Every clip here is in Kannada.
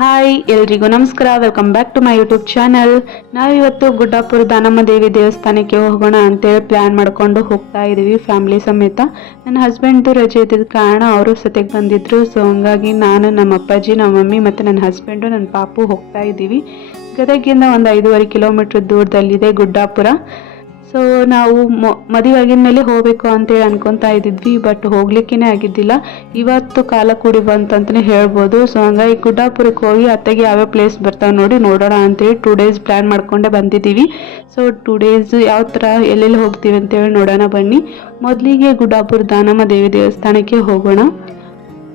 ಹಾಯ್ ಎಲ್ರಿಗೂ ನಮಸ್ಕಾರ. Welcome back to my YouTube channel. ನಾವಿವತ್ತು ಗುಡ್ಡಾಪುರ ದಾನಮ್ಮ ದೇವಿ ದೇವಸ್ಥಾನಕ್ಕೆ ಹೋಗೋಣ ಅಂತೇಳಿ ಪ್ಲ್ಯಾನ್ ಮಾಡ್ಕೊಂಡು ಹೋಗ್ತಾ ಇದ್ದೀವಿ ಫ್ಯಾಮಿಲಿ ಸಮೇತ. ನನ್ನ ಹಸ್ಬೆಂಡ್ದು ರಜೆ ಇದ್ದಿದ್ದ ಕಾರಣ ಅವರು ಸತ್ಯಕ್ಕೆ ಬಂದಿದ್ರು. ಸೊ ಹಂಗಾಗಿ ನಾನು, ನಮ್ಮ ಅಪ್ಪಾಜಿ, ನಮ್ಮ ಮಮ್ಮಿ ಮತ್ತು ನನ್ನ ಹಸ್ಬೆಂಡು, ನನ್ನ ಪಾಪು ಹೋಗ್ತಾ ಇದ್ದೀವಿ. ಗದಗಿಂದ ಒಂದು 5.5 ಕಿಲೋಮೀಟ್ರ್ ದೂರದಲ್ಲಿದೆ ಗುಡ್ಡಾಪುರ. ಸೊ ನಾವು ಮದುವೆ ಆಗಿದ ಮೇಲೆ ಹೋಗಬೇಕು ಅಂತೇಳಿ ಅನ್ಕೊತಾ ಇದ್ದಿದ್ವಿ, ಬಟ್ ಹೋಗ್ಲಿಕ್ಕೇ ಆಗಿದ್ದಿಲ್ಲ. ಇವತ್ತು ಕಾಲ ಕೂಡಿ ಬಂತಂತಲೇ ಹೇಳ್ಬೋದು. ಸೊ ಹಂಗಾಗಿ ಗುಡ್ಡಾಪುರಕ್ಕೆ ಹೋಗಿ ಅತ್ತೆಗೆ ಯಾವ್ಯಾವ ಪ್ಲೇಸ್ ಬರ್ತಾವೆ ನೋಡೋಣ ಅಂತೇಳಿ 2 ಡೇಸ್ ಪ್ಲ್ಯಾನ್ ಮಾಡ್ಕೊಂಡೆ ಬಂದಿದ್ದೀವಿ. ಸೊ 2 ಡೇಸ್ ಯಾವ ಥರ ಎಲ್ಲೆಲ್ಲಿ ಹೋಗ್ತೀವಿ ಅಂತೇಳಿ ನೋಡೋಣ ಬನ್ನಿ. ಮೊದಲಿಗೆ ಗುಡ್ಡಾಪುರ ದಾನಮ್ಮ ದೇವಿ ದೇವಸ್ಥಾನಕ್ಕೆ ಹೋಗೋಣ.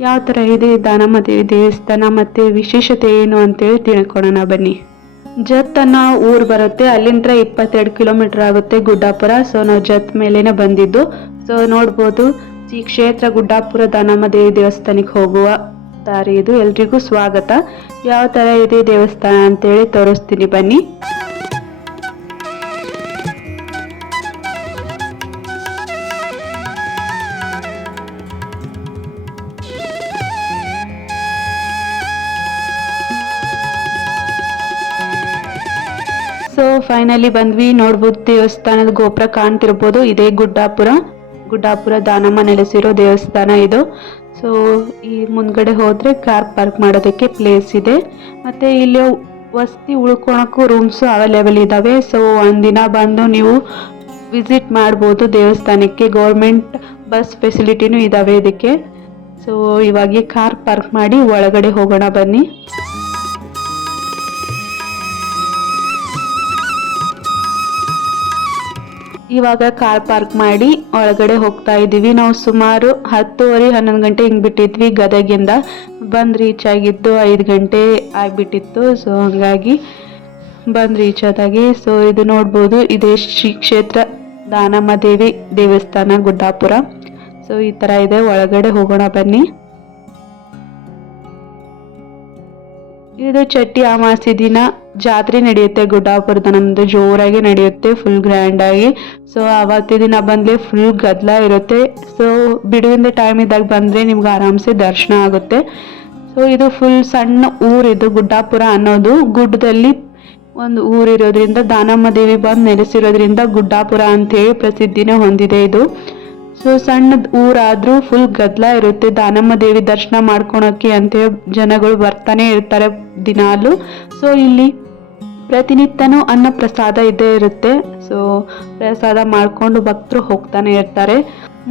ಯಾವ ಥರ ಇದೆ ದಾನಮ್ಮ ದೇವಿ ದೇವಸ್ಥಾನ ಮತ್ತು ವಿಶೇಷತೆ ಏನು ಅಂತೇಳಿ ತಿಳ್ಕೊಳ್ಳೋಣ ಬನ್ನಿ. ಜತ್ ಅನ್ನೋ ಊರು ಬರುತ್ತೆ, ಅಲ್ಲಿಂದ 22 ಕಿಲೋಮೀಟರ್ ಆಗುತ್ತೆ ಗುಡ್ಡಾಪುರ. ಸೊ ನಾವು ಜತ್ ಮೇಲೇನೆ ಬಂದಿದ್ದು. ಸೊ ನೋಡ್ಬೋದು, ಈ ಕ್ಷೇತ್ರ ಗುಡ್ಡಾಪುರ ದಾನಮ್ಮ ದೇವಿ ದೇವಸ್ಥಾನಕ್ಕೆ ಹೋಗುವ ದಾರಿ ಇದು. ಎಲ್ರಿಗೂ ಸ್ವಾಗತ. ಯಾವ ಥರ ಇದೆ ದೇವಸ್ಥಾನ ಅಂತೇಳಿ ತೋರಿಸ್ತೀನಿ ಬನ್ನಿ. ಸೊ ಫೈನಲಿ ಬಂದ್ವಿ. ನೋಡ್ಬೋದು, ದೇವಸ್ಥಾನದ ಗೋಪುರ ಕಾಣ್ತಿರ್ಬೋದು. ಇದೇ ಗುಡ್ಡಾಪುರ ದಾನಮ್ಮ ನೆಲೆಸಿರೋ ದೇವಸ್ಥಾನ ಇದು. ಸೊ ಈ ಮುಂದ್ಗಡೆ ಹೋದ್ರೆ ಕಾರ್ ಪಾರ್ಕ್ ಮಾಡೋದಕ್ಕೆ ಪ್ಲೇಸ್ ಇದೆ. ಮತ್ತೆ ಇಲ್ಲಿ ವಸತಿ ಉಳ್ಕೊಳಕ್ಕೂ ರೂಮ್ಸು ಅವೈಲೇಬಲ್ ಇದ್ದಾವೆ. ಸೊ ಒಂದಿನ ಬಂದು ನೀವು ವಿಸಿಟ್ ಮಾಡ್ಬೋದು ದೇವಸ್ಥಾನಕ್ಕೆ. ಗೌರ್ಮೆಂಟ್ ಬಸ್ ಫೆಸಿಲಿಟಿನೂ ಇದ್ದಾವೆ ಇದಕ್ಕೆ. ಸೊ ಇವಾಗ ಕಾರ್ ಪಾರ್ಕ್ ಮಾಡಿ ಒಳಗಡೆ ಹೋಗೋಣ ಬನ್ನಿ. ಇವಾಗ ಕಾರ್ ಪಾರ್ಕ್ ಮಾಡಿ ಒಳಗಡೆ ಹೋಗ್ತಾ ಇದ್ದೀವಿ. ನಾವು ಸುಮಾರು 10:30-11 ಗಂಟೆ ಹಿಂಗೆ ಬಿಟ್ಟಿದ್ವಿ. ಗದಗಿಂದ ಬಂದು ರೀಚ್ ಆಗಿದ್ದು 5 ಗಂಟೆ ಆಗಿಬಿಟ್ಟಿತ್ತು. ಸೊ ಹಂಗಾಗಿ ಬಂದು ರೀಚ್ ಆದಾಗೆ. ಸೊ ಇದು ನೋಡ್ಬೋದು, ಇದೇ ಶ್ರೀ ಕ್ಷೇತ್ರ ದಾನಮ್ಮ ದೇವಿ ದೇವಸ್ಥಾನ ಗುಡ್ಡಾಪುರ. ಸೊ ಈ ಥರ ಇದೆ. ಒಳಗಡೆ ಹೋಗೋಣ ಬನ್ನಿ. ಇದು ಚಟ್ಟಿ ಅಮಾವಾಸ್ಯೆ ದಿನ ಜಾತ್ರೆ ನಡೆಯುತ್ತೆ ಗುಡ್ಡಾಪುರದ. ನಮ್ದು ಜೋರಾಗಿ ನಡೆಯುತ್ತೆ, ಫುಲ್ ಗ್ರ್ಯಾಂಡ್ ಆಗಿ. ಸೊ ಅವತ್ತೇ ದಿನ ಬಂದ್ರೆ ಫುಲ್ ಗದ್ದಲ ಇರುತ್ತೆ. ಸೊ ಬಿಡುವಿನ ಟೈಮ್ ಇದ್ದಾಗ ಬಂದ್ರೆ ನಿಮ್ಗೆ ಆರಾಮ್ಸೆ ದರ್ಶನ ಆಗುತ್ತೆ. ಸೊ ಇದು ಫುಲ್ ಸಣ್ಣ ಊರಿದು. ಗುಡ್ಡಾಪುರ ಅನ್ನೋದು ಗುಡ್ಡದಲ್ಲಿ ಒಂದು ಊರಿರೋದ್ರಿಂದ, ದಾನಮ್ಮ ದೇವಿ ಬಂದು ನೆಲೆಸಿರೋದ್ರಿಂದ ಗುಡ್ಡಾಪುರ ಅಂತೇಳಿ ಪ್ರಸಿದ್ಧಿನೇ ಹೊಂದಿದೆ ಇದು. ಸೊ ಸಣ್ಣ ಊರಾದ್ರೂ ಫುಲ್ ಗದ್ದಲ ಇರುತ್ತೆ. ದಾನಮ್ಮ ದೇವಿ ದರ್ಶನ ಮಾಡ್ಕೊಳಕ್ಕೆ ಅಂತೇಳಿ ಜನಗಳು ಬರ್ತಾನೆ ಇರ್ತಾರೆ ದಿನಾಲು. ಸೊ ಇಲ್ಲಿ ಪ್ರತಿನಿತ್ಯನೂ ಅನ್ನ ಪ್ರಸಾದ ಇದ್ದೇ ಇರುತ್ತೆ. ಸೊ ಪ್ರಸಾದ ಮಾಡ್ಕೊಂಡು ಭಕ್ತರು ಹೋಗ್ತಾನೆ ಇರ್ತಾರೆ.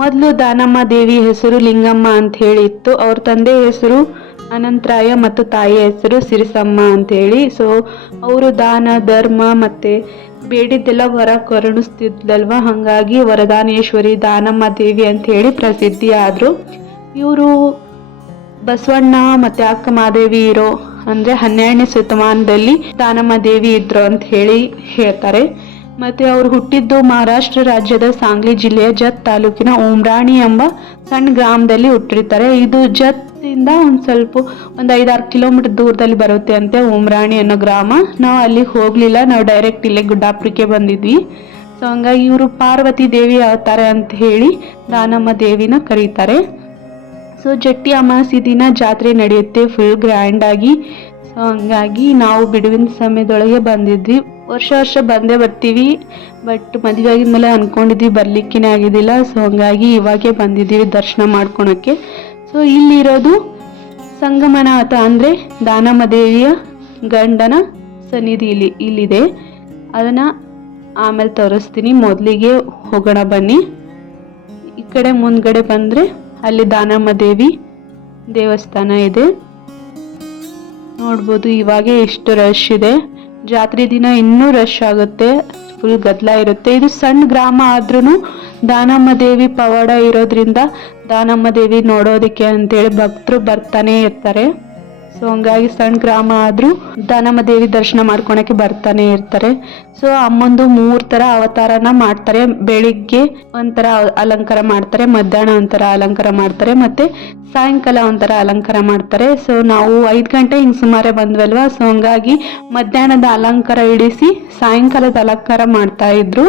ಮೊದಲು ದಾನಮ್ಮ ದೇವಿ ಹೆಸರು ಲಿಂಗಮ್ಮ ಅಂತ ಹೇಳಿ ಇತ್ತು. ಅವ್ರ ತಂದೆ ಹೆಸರು ಅನಂತರಾಯ ಮತ್ತು ತಾಯಿಯ ಹೆಸರು ಸಿರಿಸಮ್ಮ ಅಂತೇಳಿ. ಸೊ ಅವರು ದಾನ ಧರ್ಮ ಮತ್ತೆ ಬೇಡಿದ್ದೆಲ್ಲ ವರ ಕರುಣಿಸ್ತಿದ್ಲಲ್ವ, ಹಾಗಾಗಿ ವರದಾನೇಶ್ವರಿ ದಾನಮ್ಮ ದೇವಿ ಅಂತ ಹೇಳಿ ಪ್ರಸಿದ್ಧಿ ಆದ್ರು. ಇವರು ಬಸವಣ್ಣ ಮತ್ತೆ ಅಕ್ಕ ಮಾದೇವಿ ಇರೋ ಅಂದ್ರೆ 12ನೇ ಶತಮಾನದಲ್ಲಿ ದಾನಮ್ಮ ದೇವಿ ಇದ್ರು ಅಂತ ಹೇಳಿ ಹೇಳ್ತಾರೆ. ಮತ್ತೆ ಅವ್ರು ಹುಟ್ಟಿದ್ದು ಮಹಾರಾಷ್ಟ್ರ ರಾಜ್ಯದ ಸಾಂಗ್ಲಿ ಜಿಲ್ಲೆಯ ಜತ್ ತಾಲೂಕಿನ ಉಮ್ರಾಣಿ ಎಂಬ ಸಣ್ಣ ಗ್ರಾಮದಲ್ಲಿ ಹುಟ್ಟಿರ್ತಾರೆ. ಇದು ಜತ್ ಇಂದ ಒಂದು 5-6 ಕಿಲೋಮೀಟರ್ ದೂರದಲ್ಲಿ ಬರುತ್ತೆ ಅಂತೆ ಉಮ್ರಾಣಿ ಅನ್ನೋ ಗ್ರಾಮ. ನಾವು ಅಲ್ಲಿಗೆ ಹೋಗ್ಲಿಲ್ಲ, ನಾವು ಡೈರೆಕ್ಟ್ ಇಲ್ಲೇ ಗುಡ್ಡಾಪುರಕ್ಕೆ ಬಂದಿದ್ವಿ. ಸೊ ಹಂಗಾಗಿ ಇವರು ಪಾರ್ವತಿ ದೇವಿ ಅವತಾರ ಅಂತ ಹೇಳಿ ದಾನಮ್ಮ ದೇವಿನ ಕರೀತಾರೆ. ಸೊ ಜಟ್ಟಿ ಅಮಾವಾಸ್ಯೆ ದಿನ ಜಾತ್ರೆ ನಡೆಯುತ್ತೆ ಫುಲ್ ಗ್ರ್ಯಾಂಡ್ ಆಗಿ. ಸೊ ಹಂಗಾಗಿ ನಾವು ಬಿಡುವಿನ ಸಮಯದೊಳಗೆ ಬಂದಿದ್ವಿ. ವರ್ಷ ಬಂದೇ ಬರ್ತೀವಿ, ಬಟ್ ಮದುವೆ ಆಗಿದ್ಮೇಲೆ ಅನ್ಕೊಂಡಿದ್ವಿ, ಬರ್ಲಿಕ್ಕೇನೆ ಆಗಿದ್ದಿಲ್ಲ. ಸೊ ಹಂಗಾಗಿ ಇವಾಗೆ ಬಂದಿದ್ದೀವಿ ದರ್ಶನ ಮಾಡ್ಕೊಳಕ್ಕೆ. ಸೊ ಇಲ್ಲಿರೋದು ಸಂಗಮನಾಥ ಅಂದರೆ ದಾನಮ್ಮ ದೇವಿಯ ಗಂಡನ ಸನ್ನಿಧಿ ಇಲ್ಲಿದೆ. ಅದನ್ನು ಆಮೇಲೆ ತೋರಿಸ್ತೀನಿ. ಮೊದಲಿಗೆ ಹೋಗೋಣ ಬನ್ನಿ. ಈ ಕಡೆ ಮುಂದ್ಗಡೆ ಬಂದರೆ ಅಲ್ಲಿ ದಾನಮ್ಮ ದೇವಿ ದೇವಸ್ಥಾನ ಇದೆ. ನೋಡ್ಬೋದು ಇವಾಗೆ ಎಷ್ಟು ರಶ್ ಇದೆ. ಜಾತ್ರೆ ದಿನ ಇನ್ನೂ ರಶ್ ಆಗುತ್ತೆ, ಫುಲ್ ಗದ್ದಲ ಇರುತ್ತೆ. ಇದು ಸಣ್ಣ ಗ್ರಾಮ ಆದ್ರೂ ದಾನಮ್ಮ ದೇವಿ ಪವಾಡ ಇರೋದ್ರಿಂದ ದಾನಮ್ಮ ದೇವಿ ನೋಡೋದಕ್ಕೆ ಅಂತೇಳಿ ಭಕ್ತರು ಬರ್ತಾನೆ ಇರ್ತಾರೆ. ಸೊ ಹಂಗಾಗಿ ಸಣ್ಣ ಗ್ರಾಮ ಆದ್ರೂ ದಾನಮ್ಮ ದೇವಿ ದರ್ಶನ ಮಾಡ್ಕೊಳಕ್ಕೆ ಬರ್ತಾನೆ ಇರ್ತಾರೆ. ಸೊ ಅಮ್ಮಂದು 3 ಥರ ಅವತಾರನ ಮಾಡ್ತಾರೆ. ಬೆಳಿಗ್ಗೆ ಒಂಥರ ಅಲಂಕಾರ ಮಾಡ್ತಾರೆ, ಮಧ್ಯಾಹ್ನ ಒಂಥರ ಅಲಂಕಾರ ಮಾಡ್ತಾರೆ, ಮತ್ತೆ ಸಾಯಂಕಾಲ ಒಂಥರ ಅಲಂಕಾರ ಮಾಡ್ತಾರೆ. ಸೊ ನಾವು 5 ಗಂಟೆ ಹಿಂಗೆ ಸುಮಾರೇ ಬಂದ್ವಲ್ವಾ. ಸೊ ಹಂಗಾಗಿ ಮಧ್ಯಾಹ್ನದ ಅಲಂಕಾರ ಇಳಿಸಿ ಸಾಯಂಕಾಲದ ಅಲಂಕಾರ ಮಾಡ್ತಾ ಇದ್ರು.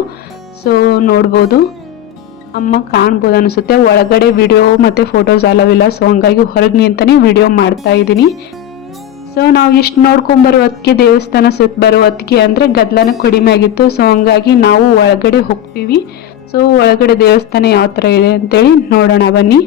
ಸೊ ನೋಡ್ಬೋದು, ಅಮ್ಮ ಕಾಣ್ಬೋದು ಅನಿಸುತ್ತೆ. ಒಳಗಡೆ ವಿಡಿಯೋ ಮತ್ತು ಫೋಟೋಸ್ ಅಲವಿಲ್ಲ. ಸೊ ಹಂಗಾಗಿ ಹೊರಗೆ ನಿಂತಾನೆ ವಿಡಿಯೋ ಮಾಡ್ತಾ ಇದ್ದೀನಿ. ಸೊ ನಾವು ಇಷ್ಟು ನೋಡ್ಕೊಂಬರೋ ಹೊತ್ತಿಗೆ ದೇವಸ್ಥಾನ ಸುತ್ತ ಬರೋ ಹೊತ್ತಿಗೆ ಅಂದರೆ ಗದ್ದಲನ ಕಡಿಮೆ ಆಗಿತ್ತು. ಸೊ ಹಂಗಾಗಿ ನಾವು ಒಳಗಡೆ ಹೋಗ್ತೀವಿ. ಸೊ ಒಳಗಡೆ ದೇವಸ್ಥಾನ ಯಾವ ಥರ ಇದೆ ಅಂತೇಳಿ ನೋಡೋಣ ಬನ್ನಿ.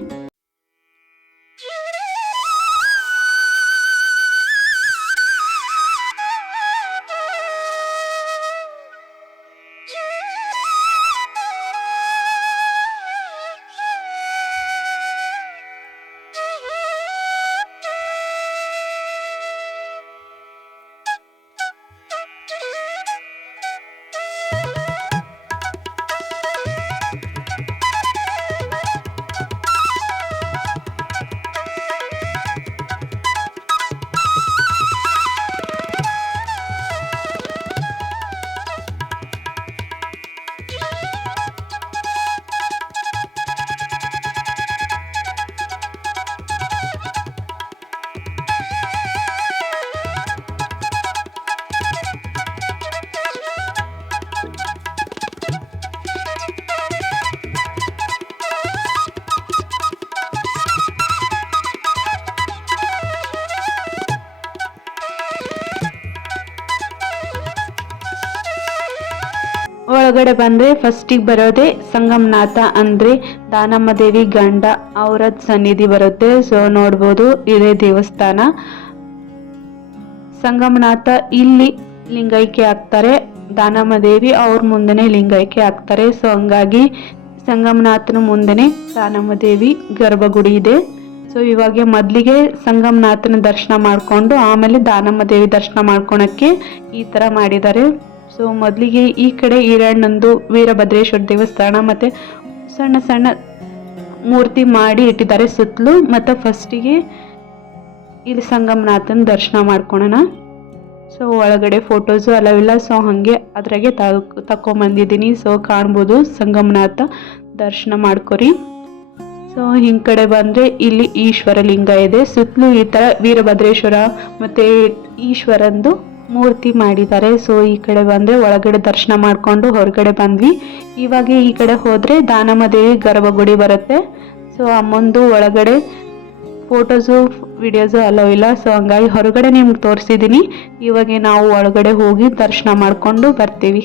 ಒಳಗಡೆ ಬಂದರೆ ಫಸ್ಟಿಗೆ ಬರೋದೇ ಸಂಗಮನಾಥ ಅಂದರೆ ದಾನಮ್ಮ ದೇವಿ ಗಂಡ ಅವರ ಸನ್ನಿಧಿ ಬರುತ್ತೆ. ಸೊ ನೋಡ್ಬೋದು ಇದೇ ದೇವಸ್ಥಾನ. ಸಂಗಮನಾಥ ಇಲ್ಲಿ ಲಿಂಗೈಕ್ಯ ಆಗ್ತಾರೆ, ದಾನಮ್ಮ ದೇವಿ ಅವ್ರ ಮುಂದೆನೆ ಲಿಂಗೈಕ್ಯ ಆಗ್ತಾರೆ. ಸೊ ಹಂಗಾಗಿ ಸಂಗಮನಾಥನ ಮುಂದೆನೆ ದಾನಮ್ಮ ದೇವಿ ಗರ್ಭಗುಡಿ ಇದೆ. ಸೊ ಇವಾಗ ಮೊದಲಿಗೆ ಸಂಗಮನಾಥನ ದರ್ಶನ ಮಾಡಿಕೊಂಡು ಆಮೇಲೆ ದಾನಮ್ಮ ದೇವಿ ದರ್ಶನ ಮಾಡ್ಕೊಳಕ್ಕೆ ಈ ಥರ ಮಾಡಿದ್ದಾರೆ. ಸೊ ಮೊದಲಿಗೆ ಈ ಕಡೆ ಈರಣ್ಣಂದು ವೀರಭದ್ರೇಶ್ವರ ದೇವಸ್ಥಾನ ಮತ್ತು ಸಣ್ಣ ಸಣ್ಣ ಮೂರ್ತಿ ಮಾಡಿ ಇಟ್ಟಿದ್ದಾರೆ ಸುತ್ತಲೂ. ಮತ್ತು ಫಸ್ಟಿಗೆ ಇಲ್ಲಿ ಸಂಗಮನಾಥನ ದರ್ಶನ ಮಾಡ್ಕೊಳೋಣ. ಸೊ ಒಳಗಡೆ ಫೋಟೋಸು ಅಲ್ಲವಿಲ್ಲ. ಸೊ ಹಾಗೆ ಅದ್ರಾಗೆ ತಗೊಂಬಂದಿದ್ದೀನಿ. ಸೊ ಕಾಣ್ಬೋದು ಸಂಗಮನಾಥ ದರ್ಶನ ಮಾಡ್ಕೊರಿ. ಸೊ ಹಿಂಗೆ ಕಡೆ ಬಂದರೆ ಇಲ್ಲಿ ಈಶ್ವರ ಲಿಂಗ ಇದೆ. ಸುತ್ತಲೂ ಈ ಥರ ವೀರಭದ್ರೇಶ್ವರ ಮತ್ತು ಈಶ್ವರಂದು ಮೂರ್ತಿ ಮಾಡಿದ್ದಾರೆ. ಸೊ ಈ ಕಡೆ ಬಂದರೆ ಒಳಗಡೆ ದರ್ಶನ ಮಾಡಿಕೊಂಡು ಹೊರಗಡೆ ಬಂದ್ವಿ. ಇವಾಗ ಈ ಕಡೆ ಹೋದರೆ ದಾನಮ್ಮ ದೇವಿ ಗರ್ಭಗುಡಿ ಬರುತ್ತೆ. ಸೊ ಅಮ್ಮಂದು ಒಳಗಡೆ ಫೋಟೋಸು ವಿಡಿಯೋಸು ಅಲೋ ಇಲ್ಲ. ಸೊ ಹಂಗಾಗಿ ಹೊರಗಡೆ ನಿಮ್ಗೆ ತೋರಿಸಿದ್ದೀನಿ. ಇವಾಗ ನಾವು ಒಳಗಡೆ ಹೋಗಿ ದರ್ಶನ ಮಾಡಿಕೊಂಡು ಬರ್ತೀವಿ.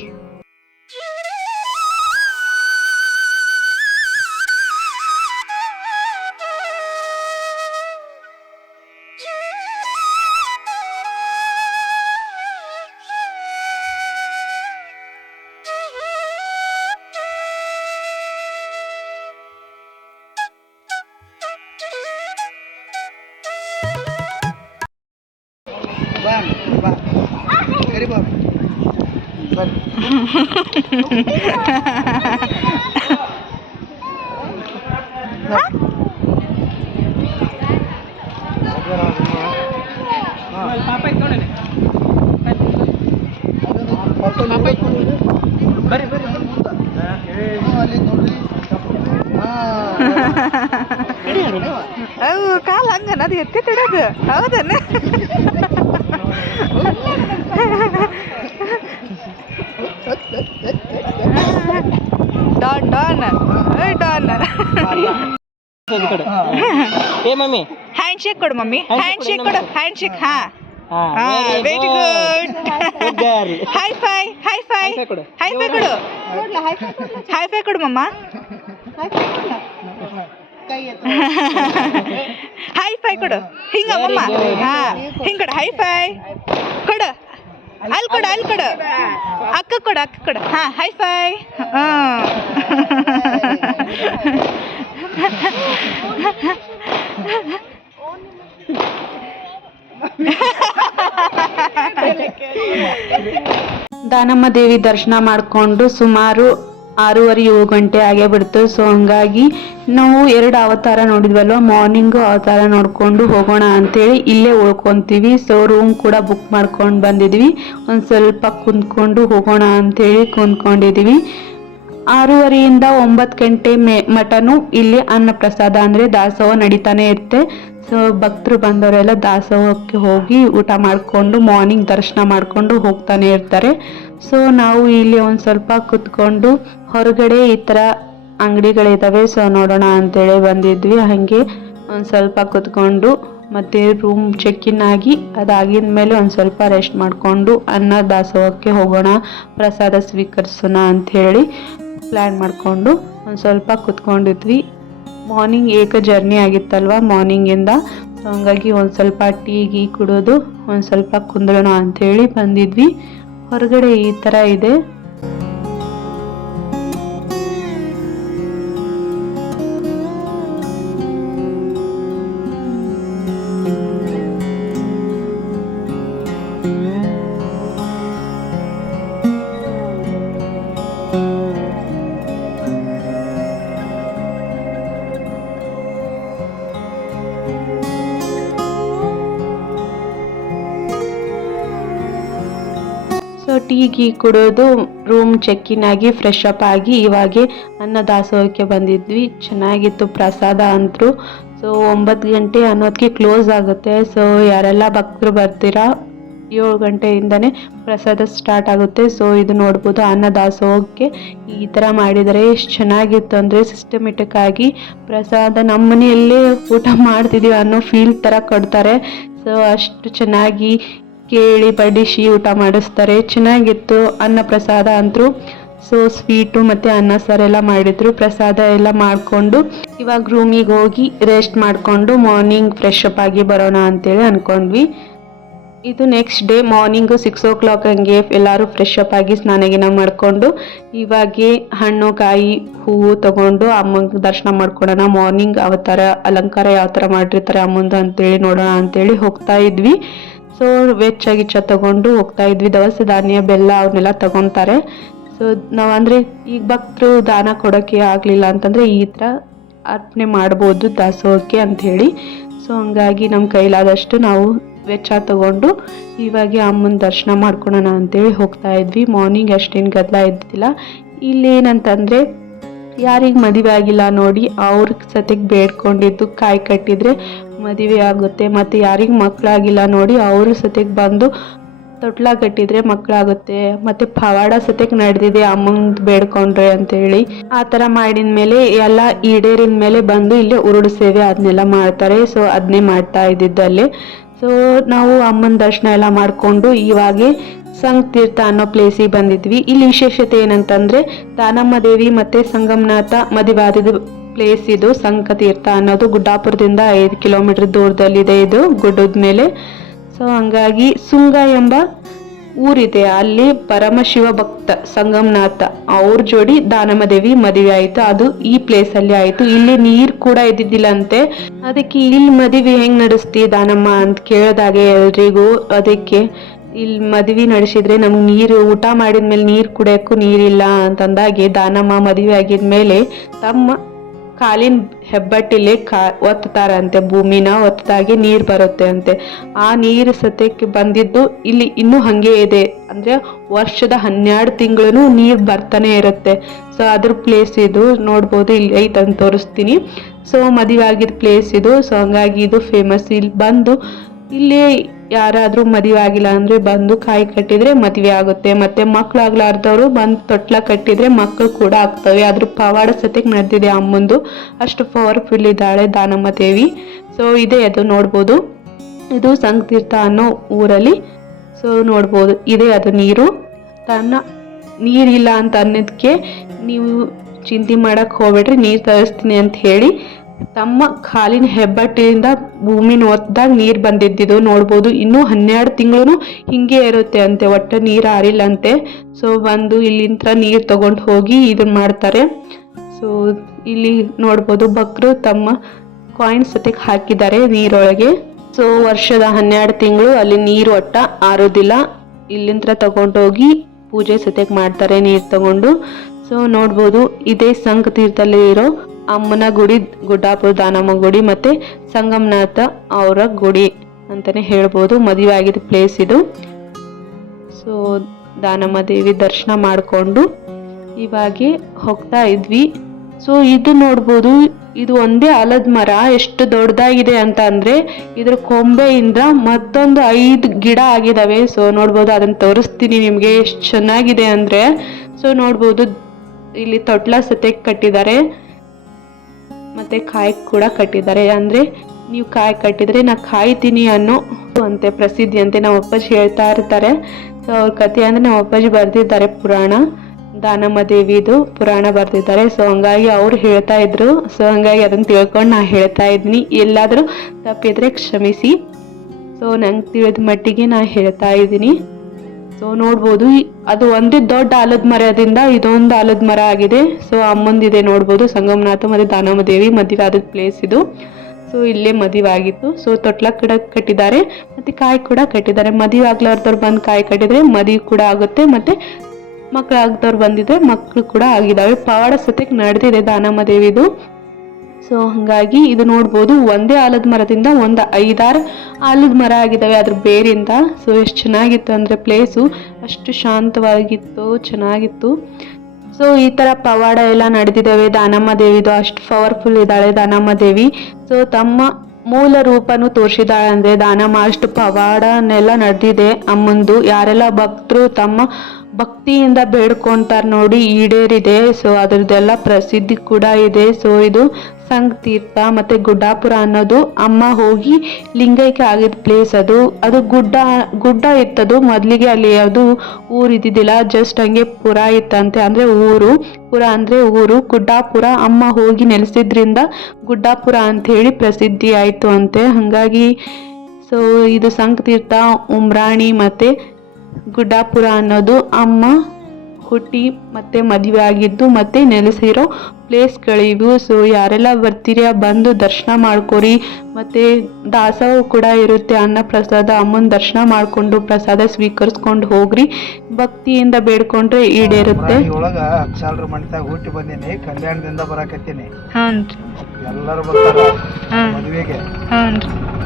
ಅವು ಕಾಲು ಹಂಗನ ಅದು ಎತ್ತಿ ತಿಡೋದು ಹೌದನ್ನ. ಡಾನ್ ಡಾನ್ ಡಾನ್. ಏ ಮಮ್ಮಿ ಹ್ಯಾಂಡ್ ಶೇಕ್ ಕೊಡು ಮಮ್ಮಿ, ಹ್ಯಾಂಡ್ ಶೇಕ್ ಕೊಡು, ಹ್ಯಾಂಡ್ ಶೇಕ್. ಹಾ very good. High five, high five, high five ಕೊಡು, ಹೈ ಫೈ ಕೊಡು ಮಮ್ಮ. ಹೈ ಫೈ ಕೊಡು ಹಿಂಗ ಮಮ್ಮ. ಹಾ ಹಿಂಗ ಕೊಡು, ಹೈ ಫೈ ಕೊಡು, ಅಲ್ಲಿ ಕೊಡು, ಅಲ್ಲಿ ಕೊಡು, ಅಕ್ಕ ಕೊಡು, ಅಕ್ಕ ಕೊಡು. ಹಾ ಹೈ ಫೈ. ದಾನಮ್ಮ ದೇವಿ ದರ್ಶನ ಮಾಡಿಕೊಂಡು ಸುಮಾರು 6:30-7 ಗಂಟೆ ಆಗೇ ಬಿಡ್ತು. ಸೊ ಹಂಗಾಗಿ ನಾವು 2 ಅವತಾರ ನೋಡಿದ್ವಲ್ವ, ಮಾರ್ನಿಂಗು ಅವತಾರ ನೋಡಿಕೊಂಡು ಹೋಗೋಣ ಅಂತೇಳಿ ಇಲ್ಲೇ ಉಳ್ಕೊತೀವಿ. ಸೊ ರೂಮ್ ಕೂಡ ಬುಕ್ ಮಾಡ್ಕೊಂಡು ಬಂದಿದ್ವಿ. ಒಂದು ಸ್ವಲ್ಪ ಕುಂತ್ಕೊಂಡು ಹೋಗೋಣ ಅಂತೇಳಿ ಕುಂತ್ಕೊಂಡಿದ್ವಿ. 6:30ಯಿಂದ 9 ಗಂಟೆ ಮಟನು ಇಲ್ಲಿ ಅನ್ನ ಪ್ರಸಾದ ಅಂದರೆ ದಾಸೋಹ ನಡೀತಾನೆ ಇರುತ್ತೆ. ಸೊ ಭಕ್ತರು ಬಂದವರೆಲ್ಲ ದಾಸೋಹಕ್ಕೆ ಹೋಗಿ ಊಟ ಮಾಡಿಕೊಂಡು ಮಾರ್ನಿಂಗ್ ದರ್ಶನ ಮಾಡಿಕೊಂಡು ಹೋಗ್ತಾನೆ ಇರ್ತಾರೆ. ಸೊ ನಾವು ಇಲ್ಲಿ ಒಂದು ಸ್ವಲ್ಪ ಕುತ್ಕೊಂಡು ಹೊರಗಡೆ ಈ ಥರ ಅಂಗಡಿಗಳಿದ್ದಾವೆ. ಸೊ ನೋಡೋಣ ಅಂತೇಳಿ ಬಂದಿದ್ವಿ. ಹಾಗೆ ಒಂದು ಸ್ವಲ್ಪ ಕುತ್ಕೊಂಡು ಮತ್ತು ರೂಮ್ ಚೆಕ್-ಇನ್ ಆಗಿ ಅದಾಗಿದ ಮೇಲೆ ಒಂದು ಸ್ವಲ್ಪ ರೆಸ್ಟ್ ಮಾಡಿಕೊಂಡು ಅನ್ನ ದಾಸೋಹಕ್ಕೆ ಹೋಗೋಣ, ಪ್ರಸಾದ ಸ್ವೀಕರಿಸೋಣ ಅಂಥೇಳಿ ಪ್ಲ್ಯಾನ್ ಮಾಡಿಕೊಂಡು ಒಂದು ಸ್ವಲ್ಪ ಕೂತ್ಕೊಂಡಿದ್ವಿ. ಮಾರ್ನಿಂಗ್ ಏಕ ಜರ್ನಿ ಆಗಿತ್ತಲ್ವ ಮಾರ್ನಿಂಗಿಂದ, ಸೊ ಹಂಗಾಗಿ ಒಂದು ಸ್ವಲ್ಪ ಟೀ ಗೀ ಕುಡಿದು ಒಂದು ಸ್ವಲ್ಪ ಕುಂದ್ರೋಣ ಅಂಥೇಳಿ ಬಂದಿದ್ವಿ. ಹೊರಗಡೆ ಈ ಥರ ಇದೆ. ಸೊ ಟೀ ಗೀ ಕುಡಿದು ರೂಮ್ ಚೆಕ್-ಇನ್ ಆಗಿ ಫ್ರೆಶ್ ಅಪ್ ಆಗಿ ಇವಾಗೆ ಅನ್ನ ದಾಸೋಹಕ್ಕೆ ಬಂದಿದ್ವಿ. ಚೆನ್ನಾಗಿತ್ತು ಪ್ರಸಾದ ಅಂತೂ. ಸೊ 9 ಗಂಟೆ ಅನ್ನೋದಕ್ಕೆ ಕ್ಲೋಸ್ ಆಗುತ್ತೆ. ಸೊ ಯಾರೆಲ್ಲ ಭಕ್ತರು ಬರ್ತೀರಾ 7 ಗಂಟೆಯಿಂದನೇ ಪ್ರಸಾದ ಸ್ಟಾರ್ಟ್ ಆಗುತ್ತೆ. ಸೊ ಇದು ನೋಡ್ಬೋದು ಅನ್ನ ದಾಸೋಹಕ್ಕೆ ಈ ಥರ ಮಾಡಿದರೆ ಎಷ್ಟು ಚೆನ್ನಾಗಿತ್ತು ಅಂದರೆ ಸಿಸ್ಟಮೆಟಿಕ್ ಆಗಿ ಪ್ರಸಾದ ನಮ್ಮ ಮನೆಯಲ್ಲೇ ಊಟ ಮಾಡ್ತಿದ್ದೀವಿ ಅನ್ನೋ ಫೀಲ್ ಥರ ಕೊಡ್ತಾರೆ. ಸೊ ಅಷ್ಟು ಚೆನ್ನಾಗಿ ಕೇಳಿ ಬಡಿಸಿ ಊಟ ಮಾಡಿಸ್ತಾರೆ. ಚೆನ್ನಾಗಿತ್ತು ಅನ್ನ ಪ್ರಸಾದ ಅಂತೂ. ಸೊ ಸ್ವೀಟು ಮತ್ತು ಅನ್ನ ಸಾರೆಲ್ಲ ಮಾಡಿದ್ರು. ಪ್ರಸಾದ ಎಲ್ಲ ಮಾಡಿಕೊಂಡು ಇವಾಗ ರೂಮಿಗೆ ಹೋಗಿ ರೆಸ್ಟ್ ಮಾಡಿಕೊಂಡು ಮಾರ್ನಿಂಗ್ ಫ್ರೆಶ್ ಅಪ್ ಆಗಿ ಬರೋಣ ಅಂತೇಳಿ ಅಂದ್ಕೊಂಡ್ವಿ. ಇದು ನೆಕ್ಸ್ಟ್ ಡೇ ಮಾರ್ನಿಂಗು 6 o'clock ಹಂಗೆ ಎಲ್ಲರೂ ಫ್ರೆಶ್ ಅಪ್ ಆಗಿ ಸ್ನಾನ ಮಾಡಿಕೊಂಡು ಇವಾಗೆ ಹಣ್ಣು ಕಾಯಿ ಹೂವು ತೊಗೊಂಡು ಅಮ್ಮಂಗೆ ದರ್ಶನ ಮಾಡ್ಕೊಳೋಣ. ಮಾರ್ನಿಂಗ್ ಅವತಾರ ಅಲಂಕಾರ ಯಾವ ಥರ ಮಾಡಿರ್ತಾರೆ ಅಮ್ಮಂದು ಅಂತೇಳಿ ನೋಡೋಣ ಅಂತೇಳಿ ಹೋಗ್ತಾ ಇದ್ವಿ. ಸೊ ವೆಚ್ಚ ಗಿಚ್ಚ ತೊಗೊಂಡು ಹೋಗ್ತಾ ಇದ್ವಿ. ದವಸ ಧಾನ್ಯ ಬೆಲ್ಲ ಅವನ್ನೆಲ್ಲ ತೊಗೊತಾರೆ. ಸೊ ನಾವು ಅಂದರೆ ಈಗ ಭಕ್ತರು ದಾನ ಕೊಡೋಕ್ಕೆ ಆಗಲಿಲ್ಲ ಅಂತಂದರೆ ಈ ಥರ ಅರ್ಪಣೆ ಮಾಡ್ಬೋದು ದಾಸೋಹಕ್ಕೆ ಅಂಥೇಳಿ. ಸೊ ಹಂಗಾಗಿ ನಮ್ಮ ಕೈಲಾದಷ್ಟು ನಾವು ವೆಚ್ಚ ತೊಗೊಂಡು ಇವಾಗ ಅಮ್ಮನ ದರ್ಶನ ಮಾಡ್ಕೊಳೋಣ ಅಂತೇಳಿ ಹೋಗ್ತಾ ಇದ್ವಿ. ಮಾರ್ನಿಂಗ್ ಅಷ್ಟೇನು ಗದ್ದಲ ಇದ್ದಿಲ್ಲ. ಇಲ್ಲೇನಂತಂದರೆ ಯಾರಿಗೆ ಮದುವೆ ಆಗಿಲ್ಲ ನೋಡಿ ಅವ್ರ ಸತಿಗೆ ಬೇಡ್ಕೊಂಡಿದ್ದು ಕಾಯಿ ಕಟ್ಟಿದರೆ ಮದುವೆ ಆಗುತ್ತೆ, ಮತ್ತು ಯಾರಿಗೆ ಮಕ್ಕಳಾಗಿಲ್ಲ ನೋಡಿ ಅವ್ರ ಸತಿಗೆ ಬಂದು ತೊಟ್ಲ ಕಟ್ಟಿದರೆ ಮಕ್ಕಳಾಗುತ್ತೆ, ಮತ್ತು ಪವಾಡ ಸತಿಗೆ ನಡೆದಿದೆ ಅಮ್ಮಂದು ಬೇಡ್ಕೊಂಡ್ರೆ ಅಂತೇಳಿ ಆ ಥರ ಮಾಡಿದ ಮೇಲೆ ಎಲ್ಲ ಈಡೇರಿದ ಮೇಲೆ ಬಂದು ಇಲ್ಲೇ ಉರುಡು ಸೇವೆ ಅದನ್ನೆಲ್ಲ ಮಾಡ್ತಾರೆ. ಸೊ ಅದನ್ನೇ ಮಾಡ್ತಾ ಇದ್ದಿದ್ದಲ್ಲೇ. ಸೊ ನಾವು ಅಮ್ಮನ ದರ್ಶನ ಎಲ್ಲ ಮಾಡಿಕೊಂಡು ಇವಾಗೆ ಸಂಘತೀರ್ಥ ಅನ್ನೋ ಪ್ಲೇಸಿಗೆ ಬಂದಿದ್ವಿ. ಇಲ್ಲಿ ವಿಶೇಷತೆ ಏನಂತಂದರೆ ದಾನಮ್ಮ ದೇವಿ ಮತ್ತು ಸಂಗಮನಾಥ ಮದುವಾದಿದ ಪ್ಲೇಸ್ ಇದು. ಸಂಘತೀರ್ಥ ಅನ್ನೋದು ಗುಡ್ಡಾಪುರದಿಂದ 5 ಕಿಲೋಮೀಟರ್ ದೂರದಲ್ಲಿದೆ ಇದು ಗುಡ್ಡದ ಮೇಲೆ. ಸೊ ಹಂಗಾಗಿ ಸುಂಗ ಎಂಬ ಊರಿದೆ, ಅಲ್ಲಿ ಪರಮಶಿವ ಭಕ್ತ ಸಂಗಮನಾಥ ಅವ್ರ ಜೋಡಿ ದಾನಮ್ಮ ದೇವಿ ಮದುವೆ ಆಯಿತು. ಅದು ಈ ಪ್ಲೇಸಲ್ಲಿ ಆಯಿತು. ಇಲ್ಲಿ ನೀರು ಕೂಡ ಇದ್ದಿದ್ದಿಲ್ಲ ಅಂತೆ. ಅದಕ್ಕೆ ಇಲ್ಲಿ ಮದುವೆ ಹೆಂಗೆ ನಡೆಸ್ತಿ ದಾನಮ್ಮ ಅಂತ ಕೇಳಿದಾಗೆ ಎಲ್ರಿಗೂ ಅದಕ್ಕೆ ಇಲ್ಲಿ ಮದುವೆ ನಡೆಸಿದ್ರೆ ನಮ್ಗೆ ನೀರು ಊಟ ಮಾಡಿದ್ಮೇಲೆ ನೀರು ಕುಡಿಯೋಕ್ಕೂ ನೀರಿಲ್ಲ ಅಂತಂದಾಗೆ ದಾನಮ್ಮ ಮದುವೆ ಆಗಿದ್ಮೇಲೆ ತಮ್ಮ ಕಾಲಿನ ಹೆಬ್ಬಟ್ಟಿಲೆ ಒತ್ತಾರಂತೆ, ಭೂಮಿನ ಒತ್ತದಾಗೆ ನೀರು ಬರುತ್ತೆ ಅಂತೆ. ಆ ನೀರು ಸತ್ಯಕ್ಕೆ ಬಂದಿದ್ದು ಇಲ್ಲಿ ಇನ್ನೂ ಹಾಗೆ ಇದೆ. ಅಂದರೆ ವರ್ಷದ 12 ತಿಂಗಳು ನೀರು ಬರ್ತಾನೆ ಇರುತ್ತೆ. ಸೊ ಅದ್ರ ಪ್ಲೇಸ್ ಇದು ನೋಡ್ಬೋದು, ಇಲ್ಲಿ ಐತಂತ ತೋರಿಸ್ತೀನಿ. ಸೊ ಮದುವೆ ಆಗಿದ್ದ ಪ್ಲೇಸ್ ಇದು. ಸೊ ಹಂಗಾಗಿ ಇದು ಫೇಮಸ್. ಇಲ್ಲಿ ಬಂದು ಇಲ್ಲಿ ಯಾರಾದರೂ ಮದುವೆ ಆಗಿಲ್ಲ ಅಂದರೆ ಬಂದು ಕಾಯಿ ಕಟ್ಟಿದರೆ ಮದುವೆ ಆಗುತ್ತೆ, ಮತ್ತು ಮಕ್ಕಳಾಗ್ಲಾರ್ದವರು ಬಂದು ತೊಟ್ಲ ಕಟ್ಟಿದರೆ ಮಕ್ಕಳು ಕೂಡ ಆಗ್ತವೆ. ಅದ್ರ ಪವಾಡ ಸತ್ಯಕ್ಕೆ ನಡೆದಿದೆ ಅಮ್ಮಂದು. ಅಷ್ಟು ಪವರ್ಫುಲ್ ಇದ್ದಾಳೆ ದಾನಮ್ಮ ದೇವಿ. ಸೊ ಇದೆ ಅದು ನೋಡ್ಬೋದು. ಇದು ಸಂಘತೀರ್ಥ ಅನ್ನೋ ಊರಲ್ಲಿ. ಸೊ ನೋಡ್ಬೋದು ಇದೆ ಅದು ನೀರು. ನೀರಿಲ್ಲ ಅಂತ ಅನ್ನೋದಕ್ಕೆ ನೀವು ಚಿಂತೆ ಮಾಡೋಕ್ಕೆ ಹೋಗ್ಬೇಡ್ರಿ, ನೀರು ತರಿಸ್ತೀನಿ ಅಂತ ಹೇಳಿ ತಮ್ಮ ಕಾಲಿನ ಹೆಬ್ಬಟ್ಟಿಯಿಂದ ಭೂಮಿನ ಒತ್ತದಾಗ ನೀರು ಬಂದಿದ್ದಿದ್ದು ನೋಡ್ಬೋದು. ಇನ್ನೂ 12 ತಿಂಗಳು ಹಿಂಗೆ ಇರುತ್ತೆ ಅಂತೆ, ಒಟ್ಟು ನೀರು ಆರಿಲ್ಲಂತೆ. ಸೊ ಬಂದು ಇಲ್ಲಿಂದ ನೀರು ತಗೊಂಡು ಹೋಗಿ ಇದನ್ನ ಮಾಡ್ತಾರೆ. ಸೊ ಇಲ್ಲಿ ನೋಡ್ಬೋದು ಭಕ್ತರು ತಮ್ಮ ಕಾಯಿನ್ಸ್ ಸತಿಗೆ ಹಾಕಿದ್ದಾರೆ ನೀರೊಳಗೆ. ಸೊ ವರ್ಷದ 12 ತಿಂಗಳು ಅಲ್ಲಿ ನೀರು ಒಟ್ಟ ಆರೋದಿಲ್ಲ. ಇಲ್ಲಿಂದ ತಗೊಂಡೋಗಿ ಪೂಜೆ ಸತಿಗೆ ಮಾಡ್ತಾರೆ ನೀರು ತಗೊಂಡು. ಸೊ ನೋಡ್ಬೋದು ಇದೇ ಸಂಘತೀರ್ಥದಲ್ಲಿ ಇರೋ ಅಮ್ಮನ ಗುಡಿ, ಗುಡ್ಡಾಪುರ ದಾನಮ್ಮ ಗುಡಿ ಮತ್ತು ಸಂಗಮನಾಥ ಅವರ ಗುಡಿ ಅಂತಲೇ ಹೇಳ್ಬೋದು. ಮದುವೆ ಆಗಿದ್ದ ಪ್ಲೇಸ್ ಇದು. ಸೊ ದಾನಮ್ಮ ದೇವಿ ದರ್ಶನ ಮಾಡಿಕೊಂಡು ಇವಾಗೆ ಹೋಗ್ತಾ ಇದ್ವಿ. ಸೊ ಇದು ನೋಡ್ಬೋದು, ಇದು ಒಂದೇ ಆಲದ ಮರ ಎಷ್ಟು ದೊಡ್ಡದಾಗಿದೆ ಅಂತ ಅಂದರೆ ಇದ್ರ ಕೊಂಬೆಯಿಂದ ಮತ್ತೊಂದು 5 ಗಿಡ ಆಗಿದ್ದಾವೆ. ಸೊ ನೋಡ್ಬೋದು, ಅದನ್ನು ತೋರಿಸ್ತೀನಿ ನಿಮಗೆ ಎಷ್ಟು ಚೆನ್ನಾಗಿದೆ ಅಂದರೆ. ಸೊ ನೋಡ್ಬೋದು ಇಲ್ಲಿ ತೊಟ್ಲ ಸತ್ಯಕ್ಕೆ ಕಟ್ಟಿದ್ದಾರೆ ಮತ್ತು ಕಾಯಿ ಕೂಡ ಕಟ್ಟಿದ್ದಾರೆ. ಅಂದರೆ ನೀವು ಕಾಯಿ ಕಟ್ಟಿದರೆ ನಾ ಕಾಯ್ತೀನಿ ಅನ್ನೋ ಅಂತೆ ಪ್ರಸಿದ್ಧಿ ಅಂತೆ ನಮ್ಮ ಅಪ್ಪಾಜಿ ಹೇಳ್ತಾ ಇರ್ತಾರೆ. ಸೊ ಅವ್ರ ಕಥೆ ಅಂದರೆ ನಮ್ಮ ಅಪ್ಪಾಜಿ ಬರೆದಿದ್ದಾರೆ ಪುರಾಣ, ದಾನಮ್ಮ ದೇವಿದು ಪುರಾಣ ಬರೆದಿದ್ದಾರೆ. ಸೊ ಹಂಗಾಗಿ ಅವ್ರು ಹೇಳ್ತಾ ಇದ್ರು. ಸೊ ಹಂಗಾಗಿ ಅದನ್ನು ತಿಳ್ಕೊಂಡು ನಾ ಹೇಳ್ತಾ ಇದ್ದೀನಿ. ಎಲ್ಲಾದರೂ ತಪ್ಪಿದ್ರೆ ಕ್ಷಮಿಸಿ. ಸೊ ನಂಗೆ ತಿಳಿದ ಮಟ್ಟಿಗೆ ನಾ ಹೇಳ್ತಾ ಇದ್ದೀನಿ. ಸೊ ನೋಡ್ಬೋದು, ಅದು ಒಂದೇ ದೊಡ್ಡ ಆಲದ ಮರದಿಂದ ಇದೊಂದು ಆಲದ ಮರ ಆಗಿದೆ. ಸೊ ಅಮ್ಮಂದಿದೆ ನೋಡ್ಬೋದು, ಸಂಗಮನಾಥ ಮತ್ತು ದಾನಮ್ಮ ದೇವಿ ಮದುವೆ ಆದ ಪ್ಲೇಸ್ ಇದು. ಸೊ ಇಲ್ಲೇ ಮದುವೆ ಆಗಿತ್ತು. ಸೊ ತೊಟ್ಲ ಕೂಡ ಕಟ್ಟಿದ್ದಾರೆ ಮತ್ತು ಕಾಯಿ ಕೂಡ ಕಟ್ಟಿದ್ದಾರೆ. ಮದುವೆ ಆಗ್ಲಾರ್ದವ್ರು ಬಂದು ಕಾಯಿ ಕಟ್ಟಿದರೆ ಮದುವೆ ಕೂಡ ಆಗುತ್ತೆ, ಮತ್ತು ಮಕ್ಕಳು ಆಗ್ದವ್ರು ಬಂದಿದ್ರೆ ಮಕ್ಕಳು ಕೂಡ ಆಗಿದ್ದಾವೆ. ಪವಾಡ ಸತ್ಯಕ್ಕೆ ನಡೆದಿದೆ ದಾನಮ್ಮ ದೇವಿದು. ಸೊ ಹಾಗಾಗಿ ಇದು ನೋಡ್ಬೋದು, ಒಂದೇ ಆಲದ ಮರದಿಂದ ಒಂದು 5-6 ಆಲದ ಮರ ಆಗಿದ್ದಾವೆ ಅದ್ರ ಬೇರಿಂದ. ಸೊ ಎಷ್ಟು ಚೆನ್ನಾಗಿತ್ತು ಅಂದರೆ ಪ್ಲೇಸು ಅಷ್ಟು ಶಾಂತವಾಗಿತ್ತು, ಚೆನ್ನಾಗಿತ್ತು. ಸೊ ಈ ಥರ ಪವಾಡ ಎಲ್ಲ ನಡೆದಿದ್ದಾವೆ ದಾನಮ್ಮ ದೇವಿದು. ಅಷ್ಟು ಪವರ್ಫುಲ್ ಇದ್ದಾಳೆ ದಾನಮ್ಮ ದೇವಿ. ಸೊ ತಮ್ಮ ಮೂಲ ರೂಪನೂ ತೋರಿಸಿದಾಳೆ ಅಂದರೆ ದಾನಮ್ಮ. ಅಷ್ಟು ಪವಾಡನೆಲ್ಲ ನಡೆದಿದೆ ಅಮ್ಮಂದು. ಯಾರೆಲ್ಲ ಭಕ್ತರು ತಮ್ಮ ಭಕ್ತಿಯಿಂದ ಬೇಡ್ಕೊಂತಾರೆ ನೋಡಿ, ಈಡೇರಿದೆ. ಸೊ ಅದ್ರದ್ದೆಲ್ಲ ಪ್ರಸಿದ್ಧಿ ಕೂಡ ಇದೆ. ಸೊ ಇದು ಸಂಘ ತೀರ್ಥ ಮತ್ತು ಗುಡ್ಡಾಪುರ ಅನ್ನೋದು ಅಮ್ಮ ಹೋಗಿ ಲಿಂಗೈಕ್ಯ ಆಗಿದ್ದ ಪ್ಲೇಸ್ ಅದು. ಅದು ಗುಡ್ಡ ಇತ್ತದು ಮೊದಲಿಗೆ. ಅಲ್ಲಿ ಅದು ಊರು ಇದ್ದಿದ್ದಿಲ್ಲ, ಜಸ್ಟ್ ಹಂಗೆ ಪುರ ಇತ್ತಂತೆ, ಅಂದರೆ ಊರು. ಪುರ ಅಂದರೆ ಊರು. ಗುಡ್ಡಾಪುರ ಅಮ್ಮ ಹೋಗಿ ನೆಲೆಸಿದ್ರಿಂದ ಗುಡ್ಡಾಪುರ ಅಂಥೇಳಿ ಪ್ರಸಿದ್ಧಿ ಆಯಿತು ಅಂತೆ. ಹಾಗಾಗಿ ಸೊ ಇದು ಸಂಘ ತೀರ್ಥ, ಉಮ್ರಾಣಿ ಮತ್ತು ಗುಡ್ಡಾಪುರ ಅನ್ನೋದು ಅಮ್ಮ ಹುಟ್ಟಿ ಮತ್ತು ಮದುವೆ ಆಗಿದ್ದು ಮತ್ತು ನೆಲೆಸಿರೋ ಪ್ಲೇಸ್ಗಳಿವು. ಸೊ ಯಾರೆಲ್ಲ ಬರ್ತೀರಾ ಬಂದು ದರ್ಶನ ಮಾಡ್ಕೊರಿ. ಮತ್ತು ದಾಸೋಹ ಕೂಡ ಇರುತ್ತೆ, ಅನ್ನ ಪ್ರಸಾದ. ಅಮ್ಮನ ದರ್ಶನ ಮಾಡಿಕೊಂಡು ಪ್ರಸಾದ ಸ್ವೀಕರಿಸ್ಕೊಂಡು ಹೋಗ್ರಿ. ಭಕ್ತಿಯಿಂದ ಬೇಡ್ಕೊಂಡ್ರೆ ಈಡೇರುತ್ತೆ. ಒಳಗ ಅಕ್ಷಾಲ್ರ ಮಣ್ತಾಗ ಹುಟ್ಟಿ ಬಂದೀನಿ, ಕಲ್ಯಾಣದಿಂದ ಬರಾಕತ್ತೀನಿ. ಎಲ್ಲರೂ ಬರ್ತಾರ ಮದುವೆಗೆ.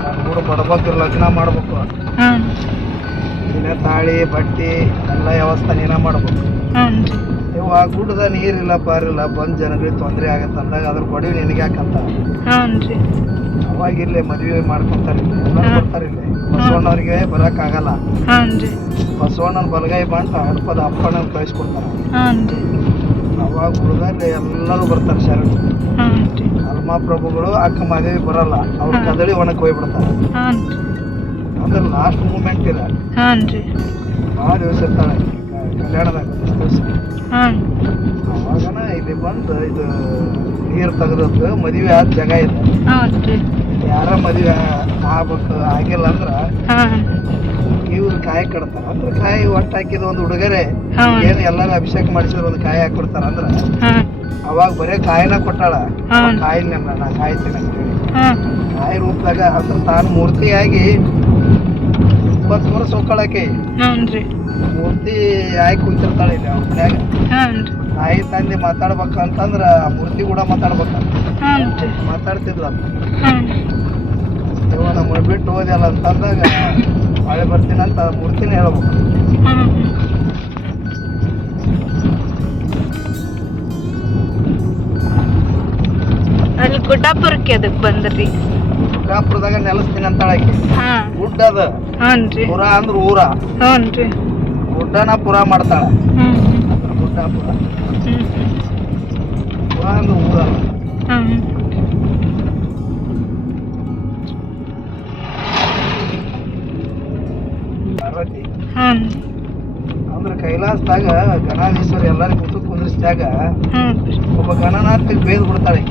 ನಾನು ಕೂಡ ಬರ್ಬೇಕು, ಲಗ್ನ ಮಾಡ್ಬೇಕು. ದಿನ ತಾಳಿ ಬಟ್ಟಿ ಎಲ್ಲ ವ್ಯವಸ್ಥೆ ನೀನ ಮಾಡ್ಬೇಕು. ನೀವು ಆ ಗುಡ್ಡದ ನೀರಿಲ್ಲ ಪಾರಿಲ್ಲ ಬಂದ್ ಜನಗಳಿಗೆ ತೊಂದರೆ ಆಗತ್ತೆ ಅಂದಾಗ ಅದ್ರ ಕೊಡಿ ನಿನಗೆ ಯಾಕಂತ ಅವಾಗ ಇಲ್ಲೇ ಮದುವೆ ಮಾಡ್ಕೊಂತಾರೆ. ಎಲ್ಲರೂ ಬರ್ತಾರೆ ಇಲ್ಲಿ. ಬಸವಣ್ಣವ್ರಿಗೆ ಬರಕ್ ಆಗಲ್ಲ. ಬಸವಣ್ಣನ ಬಲಗೈ ಬಂಟ ಹಡಪದ ಅಪ್ಪನ ಕಳಿಸ್ಕೊಡ್ತಾರೆ. ಅವಾಗ ಗುಡ್ಡದಲ್ಲಿ ಎಲ್ಲರೂ ಬರ್ತಾರೆ ಶರಣ. ಹನುಮ ಪ್ರಭುಗಳು ಅಕ್ಕ ಮದುವೆ ಬರಲ್ಲ, ಅವ್ರ ಕದಳಿ ಒಣಕ್ ಹೋಗ್ಬಿಡ್ತಾರೆ. ಅಂದ್ರೆ ಲಾಸ್ಟ್ ಮೂಮೆಂಟ್ ಇದೆ. ಭಾಳ ದಿವಸ ಇರ್ತಾಳೆ ಕಲ್ಯಾಣದಾಗ ದಿವಸ. ಅವಾಗನ ಇಲ್ಲಿ ಬಂದು ಇದು ನೀರು ತೆಗೆದದ್ದು ಮದುವೆ ಆದ ಜಾಗ ಇದೆ. ಯಾರ ಮದುವೆ ಆಗ್ಬೇಕು ಆಗಿಲ್ಲ ಅಂದ್ರ ಇವ್ರು ಕಾಯಿ ಕಡ್ತಾರ. ಅಂದ್ರೆ ಕಾಯಿ ಒಟ್ಟು ಹಾಕಿದ ಒಂದು ಉಡುಗೊರೆ ಏನು ಎಲ್ಲಾರು ಅಭಿಷೇಕ ಮಾಡಿಸಿದ್ರು ಒಂದು ಕಾಯಿ ಹಾಕೊಡ್ತಾರ. ಅಂದ್ರ ಅವಾಗ ಬರೇ ಕಾಯಿನ ಕೊಟ್ಟಾಳ. ಕಾಯಿನ ನಾ ಕಾಯ್ತೀನಿ ಅಂತೇಳಿ ಕಾಯಿ ರೂಪದಾಗ ಅಂದ್ರೆ ತಾನು ಮೂರ್ತಿಯಾಗಿ 20 ವರ್ಷ ಹೋಗ್ಕೊಳಕ್ಕೆ ಮೂರ್ತಿ ಆಗಿ ಕುಂತಿರ್ತಾಳೆ ಇಲ್ಲಿ ಅವ್ರ ಮನ್ಯಾಗ. ತಾಯಿ ತಂದೆ ಮಾತಾಡ್ಬೇಕಂತಂದ್ರ ಮೂರ್ತಿ ಕೂಡ ಮಾತಾಡ್ತಿದ್ಲ. ನಮ್ಮ ಬಿಟ್ಟು ಹೋದ್ಯಲ್ಲ ಅಂತಂದಾಗ ಮಳೆ ಬರ್ತೀನಿ ಅಂತ ಮೂರ್ತಿನ ಹೇಳ್ಬೇಕು. ಅಲ್ಲಿ ಗುಡ್ಡಾಪುರಕ್ಕೆ ಅದಕ್ಕೆ ಬಂದ್ರಿ. ಗುಡ್ಡಾಪುರದಾಗ ನೆಲೆಸ್ತೀನಿ ಅಂತಾಳಕ್ಕೆ. ಗುಡ್ಡ ಅದ, ಪುರ ಅಂದ್ರ ಊರ. ಗುಡ್ಡನ ಪುರ ಮಾಡ್ತಾಳ. ಗುಡ್ಡಾಪುರ ಪುರ ಅಂದ್ರ ಊರ. ಪಾರ್ವತಿ ಅಂದ್ರ ಕೈಲಾಸದಾಗ ಗಣಾಧೀಶ್ವರ ಎಲ್ಲರಿಗೂ ಕೂತು ಕುಂದ್ರಿಸಿದಾಗ ಒಬ್ಬ ಗಣನಾಥಿಗೆ ಬೇದ್ ಬಿಡ್ತಾಳೆ.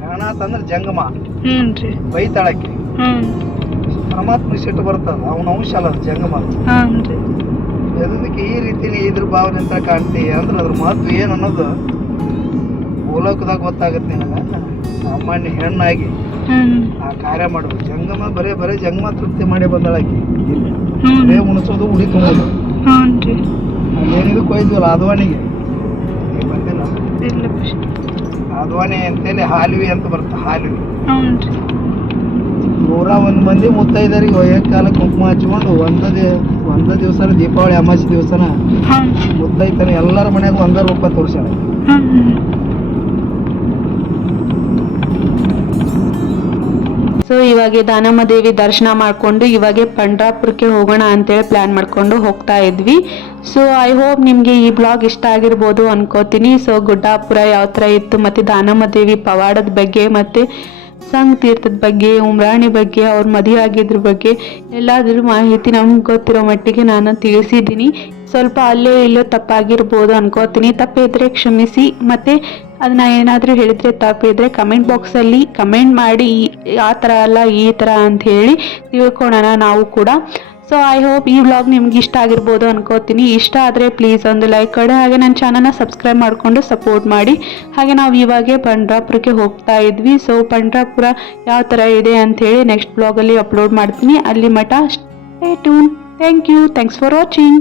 ಗಣನಾಥ್ ಅಂದ್ರ ಜಂಗಮ ಬೈತಾಳಕ್ಕೆ. ಪರಮಾತ್ಮ ಸಿಟ್ಟು ಬರ್ತದ, ಅವನ ಅಂಶ ಅಲ್ಲ ಜಂಗಮ. ಅದಕ್ಕೆ ಈ ರೀತಿನೇ ಇದ್ರ ಭಾವನೆ ಅಂತ ಕಾಣ್ತೀವಿ ಅಂದ್ರೆ ಅದ್ರ ಮಹತ್ವ ಏನು ಅನ್ನೋದು ಭೂಲೋಕದಾಗ ಗೊತ್ತಾಗತ್ತೆ ನಿನಗ. ಸಾಮಾನ್ಯ ಹೆಣ್ಣಾಗಿ ಆ ಕಾರ್ಯ ಮಾಡ್ಬೇಕು. ಜಂಗಮ ಬರೇ ಜಂಗಮ ತೃಪ್ತಿ ಮಾಡಿ ಬಂದಳಾಕಿ. ಬರೇ ಉಣಿಸೋದು ಉಡಿ ತುಂಬೋದು. ಏನಿದಕ್ಕೆ ಹೋಯ್ದ್ವಲ್ಲ ಆದ್ವಾನಿಗೆ, ಬಂದಿಲ್ಲ ಆದ್ವಾನಿ ಅಂತೇಳಿ ಹಾಲ್ವಿ ಅಂತ ಬರುತ್ತೆ. ಹಾಲ್ವಿ 101 ಮಂದಿ ಮುತ್ತೈದರಿಗೆ ಒಯ್ಯೋ ಕಾಲ ಕುಂಕುಮ ಹಚ್ಕೊಂಡು ಒಂದ ದಿವಸ ದೀಪಾವಳಿ ಅಮಾವಾಸ್ಯೆ ದಿವಸನ ಮುತ್ತೈತನ ಎಲ್ಲರ ಮನ್ಯಾಗ 100 ರೂಪಾಯಿ ತೋರ್ಸ್ಯಾಳ. ಸೊ ಇವಾಗ ದಾನಮ್ಮ ದೇವಿ ದರ್ಶನ ಮಾಡಿಕೊಂಡು ಇವಾಗೆ ಪಂಡ್ರಾಪುರಕ್ಕೆ ಹೋಗೋಣ ಅಂತೇಳಿ ಪ್ಲ್ಯಾನ್ ಮಾಡಿಕೊಂಡು ಹೋಗ್ತಾ ಇದ್ವಿ. ಸೊ ಐ ಹೋಪ್ ನಿಮಗೆ ಈ ಬ್ಲಾಗ್ ಇಷ್ಟ ಆಗಿರ್ಬೋದು ಅನ್ಕೋತೀನಿ. ಸೊ ಗುಡ್ಡಾಪುರ ಯಾವ ಥರ ಇತ್ತು ಮತ್ತು ದಾನಮ್ಮ ದೇವಿ ಪವಾಡದ ಬಗ್ಗೆ ಮತ್ತು ಸಂಘ ತೀರ್ಥದ ಬಗ್ಗೆ, ಉಮ್ರಾಣಿ ಬಗ್ಗೆ, ಅವ್ರ ಮದುವೆ ಆಗಿದ್ರ ಬಗ್ಗೆ ಎಲ್ಲಾದ್ರ ಮಾಹಿತಿ ನಮ್ಗೆ ಗೊತ್ತಿರೋ ಮಟ್ಟಿಗೆ ನಾನು ತಿಳಿಸಿದ್ದೀನಿ. ಸ್ವಲ್ಪ ಅಲ್ಲೇ ಇಲ್ಲೋ ತಪ್ಪಾಗಿರ್ಬೋದು ಅನ್ಕೋತೀನಿ. ತಪ್ಪಿದ್ರೆ ಕ್ಷಮಿಸಿ. ಮತ್ತು ಅದನ್ನ ಏನಾದರೂ ಹೇಳಿದರೆ ತಪ್ಪಿದ್ರೆ ಕಮೆಂಟ್ ಬಾಕ್ಸಲ್ಲಿ ಕಮೆಂಟ್ ಮಾಡಿ, ಆ ಥರ ಅಲ್ಲ ಈ ಥರ ಅಂತ ಹೇಳಿ ತಿಳ್ಕೊಳೋಣ ನಾವು ಕೂಡ. ಸೊ ಐ ಹೋಪ್ ಈ ವ್ಲಾಗ್ ನಿಮ್ಗೆ ಇಷ್ಟ ಆಗಿರ್ಬೋದು ಅನ್ಕೋತೀನಿ. ಇಷ್ಟ ಆದರೆ ಪ್ಲೀಸ್ ಒಂದು ಲೈಕ್ ಕೊಡಿ, ಹಾಗೆ ನನ್ನ ಚಾನಲ್ನ ಸಬ್ಸ್ಕ್ರೈಬ್ ಮಾಡಿಕೊಂಡು ಸಪೋರ್ಟ್ ಮಾಡಿ. ಹಾಗೆ ನಾವು ಇವಾಗೆ ಪಂಡ್ರಾಪುರಕ್ಕೆ ಹೋಗ್ತಾ ಇದ್ವಿ. ಸೊ ಪಂಡ್ರಾಪುರ ಯಾವ ಥರ ಇದೆ ಅಂಥೇಳಿ ನೆಕ್ಸ್ಟ್ ಬ್ಲಾಗಲ್ಲಿ ಅಪ್ಲೋಡ್ ಮಾಡ್ತೀನಿ. ಅಲ್ಲಿ ಮಟ stay tune. Thank you. Thanks for watching.